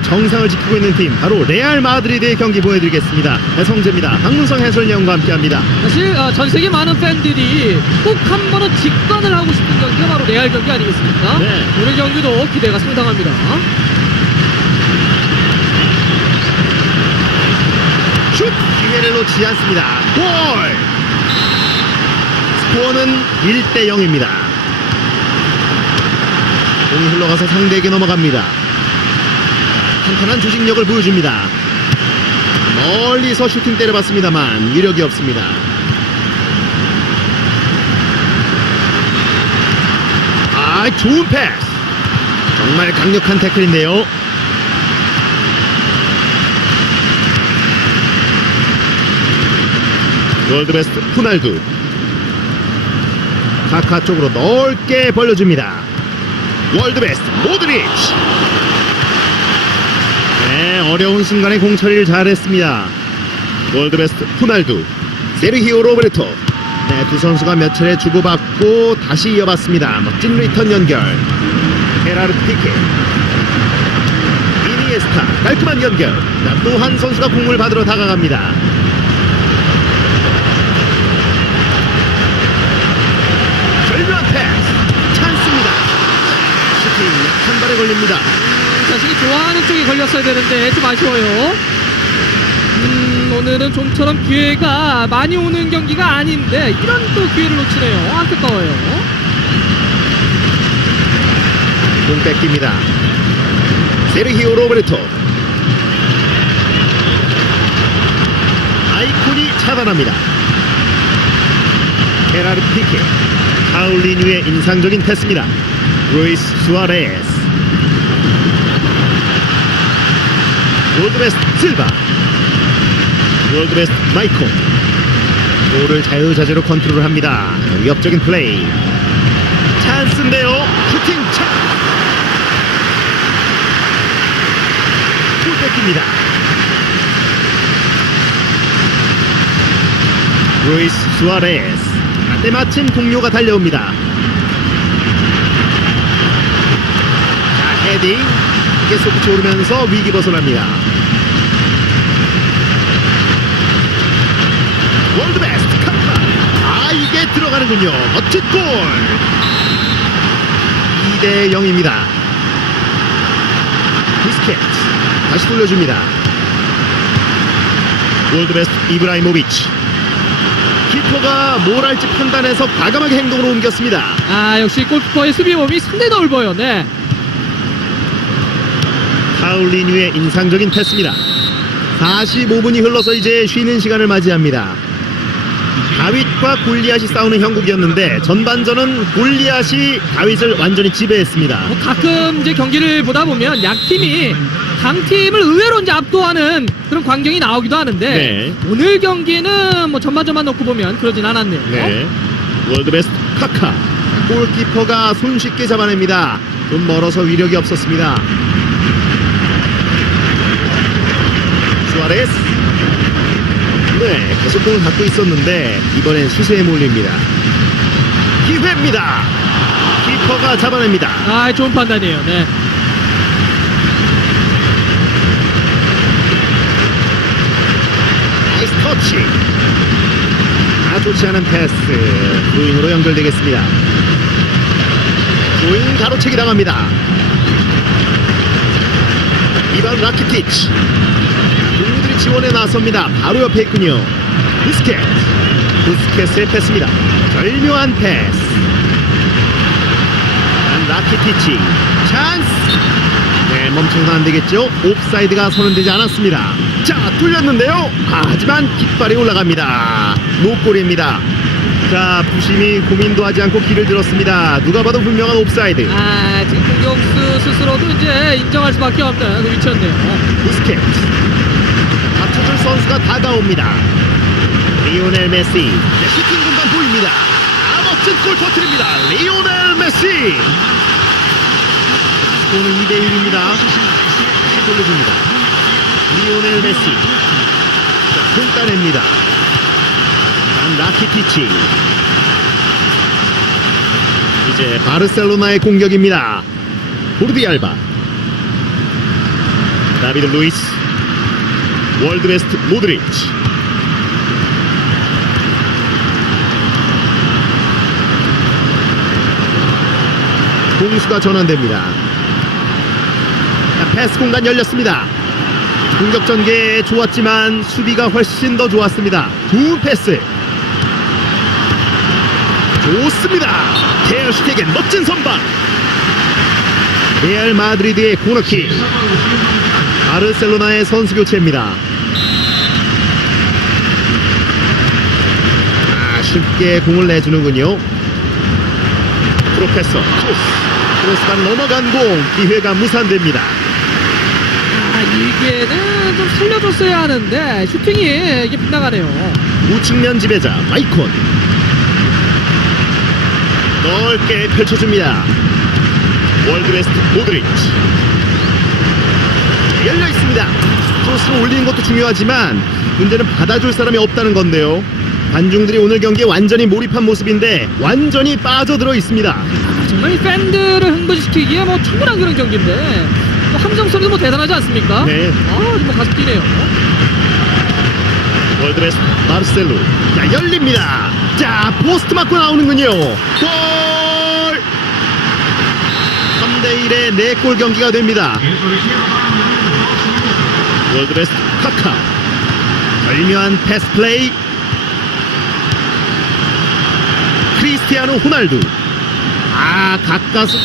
정상을 지키고 있는 팀 바로 레알 마드리드의 경기 보여드리겠습니다. 배성재입니다. 박문성 해설위원과 함께합니다. 사실 어, 전 세계 많은 팬들이 꼭 한 번은 직관을 하고 싶은 경기가 바로 레알 경기 아니겠습니까? 네. 오늘 경기도 기대가 상당합니다. 슛 기회를 놓치지 않습니다. 골! 스코어는 1대 0입니다. 공이 흘러가서 상대에게 넘어갑니다. 탄탄한 조직력을 보여줍니다. 멀리서 슈팅 때려봤습니다만 위력이 없습니다. 아 좋은 패스. 정말 강력한 태클인데요. 월드베스트 후날두 카카 쪽으로 넓게 벌려줍니다 월드베스트 모드리치 네 어려운 순간에 공 처리를 잘했습니다. 월드베스트 후날두 세르히오 로베르토. 네, 두 선수가 몇 차례 주고받고 다시 이어봤습니다. 멋진 리턴 연결. 헤라르 피케. 이니에스타 깔끔한 연결. 또한 선수가 공을 받으러 다가갑니다. 절묘한 패스. 찬스입니다. 슈팅 한 발에 걸립니다 자신이 좋아하는 쪽에 걸렸어야 되는데 좀 아쉬워요. 음, 오늘은 좀처럼 기회가 많이 오는 경기가 아닌데 이런 또 기회를 놓치네요. 안타까워요. 공 뺏깁니다 세르히오 로베르토 아이콘이 차단합니다 헤라르 피케 파울리뉴의 인상적인 패스입니다 루이스 수아레스 월드베스트 실바. 월드베스트 마이코 볼을 자유자재로 컨트롤합니다. 위협적인 플레이. 찬스인데요. 슈팅 찬골 뺏깁니다. 루이스 수아레스. 때마침 동료가 달려옵니다. 자 헤딩. 계속 붙여오르면서 위기 벗어납니다 월드베스트 카파 아 들어가는군요. 멋진 골. 2대 0입니다. 비스켓. 다시 돌려줍니다. 월드베스트 이브라이모비치. 키퍼가 뭘 할지 판단해서 과감하게 행동으로 옮겼습니다. 아 역시 골키퍼의 수비 몸이 상당히 넓어요. 네. 파울리뉴의 인상적인 패스입니다. 45분이 흘러서 이제 쉬는 시간을 맞이합니다 다윗과 골리앗이 싸우는 형국이었는데 전반전은 골리앗이 다윗을 완전히 지배했습니다 뭐 가끔 이제 경기를 보다 보면 약 팀이 강 팀을 의외로 이제 압도하는 그런 광경이 나오기도 하는데 네. 오늘 경기는 뭐 전반전만 놓고 보면 그러진 않았네요. 네. 월드베스트 카카. 골키퍼가 손쉽게 잡아냅니다. 좀 멀어서 위력이 없었습니다. 수아레스. 네, 계속 공을 갖고 있었는데 이번엔 수세에 몰립니다. 기회입니다. 키퍼가 잡아냅니다. 아 좋은 판단이에요. 네. 나이스 터치. 아 좋지 않은 패스. 조인으로 연결되겠습니다. 조인 가로채기 당합니다. 이반 라키티치. 지원에 나섭니다. 바로 옆에 있군요. 부스켓. 부스켓의 패스입니다. 절묘한 패스. 난 라키티치. 찬스. 네, 멈춰서는 안 되겠죠? 옵사이드가 선언되지 않았습니다. 자, 뚫렸는데요. 아, 하지만 깃발이 올라갑니다. 노골입니다. 자, 부심이 고민도 하지 않고 길을 들었습니다. 누가 봐도 분명한 옵사이드. 아 지금 공격수 스스로도 이제 인정할 수밖에 없는 그 위치였네요. 부스켓. 받쳐줄 선수가 다가옵니다. 리오넬 메시. 네, 슈팅 공간 보입니다. 아, 멋진 골 터트립니다. 리오넬 메시. 오늘 2대 1입니다. 돌려줍니다. 리오넬 메시. 자, 공 따냅니다. 난 라키티치. 이제 바르셀로나의 공격입니다. 보르디 알바. 다비드 루이스 월드 베스트 모드리치. 공수가 전환됩니다. 자, 패스 공간 열렸습니다. 공격 전개 좋았지만 수비가 훨씬 더 좋았습니다. 두 패스. 좋습니다. 테어슈테겐 멋진 선방. 레알 마드리드의 코너킥 바르셀로나의 선수 교체입니다. 아 쉽게 공을 내주는군요. 프로페서 크로스. 크로스가 넘어간 공 기회가 무산됩니다. 아, 이게는 좀 살려줬어야 하는데 슈팅이 이게 빗나가네요. 우측면 지배자 마이콘. 넓게 펼쳐줍니다. 월드베스트 모드리치 열려 있습니다. 크로스를 올리는 것도 중요하지만 문제는 받아줄 사람이 없다는 건데요. 관중들이 오늘 경기에 완전히 몰입한 모습인데 완전히 빠져들어 있습니다. 정말 이 팬들을 흥분시키기에 뭐 충분한 그런 경기인데 뭐 함성 소리도 뭐 대단하지 않습니까? 네. 아 정말 가슴 뛰네요. 월드베스트 마르셀로. 자 열립니다. 자 포스트 맞고 나오는군요. 골! 3대1의 4골 경기가 됩니다 월드베스트 카카. 절묘한 패스 플레이. 크리스티아노 호날두. 아 가까스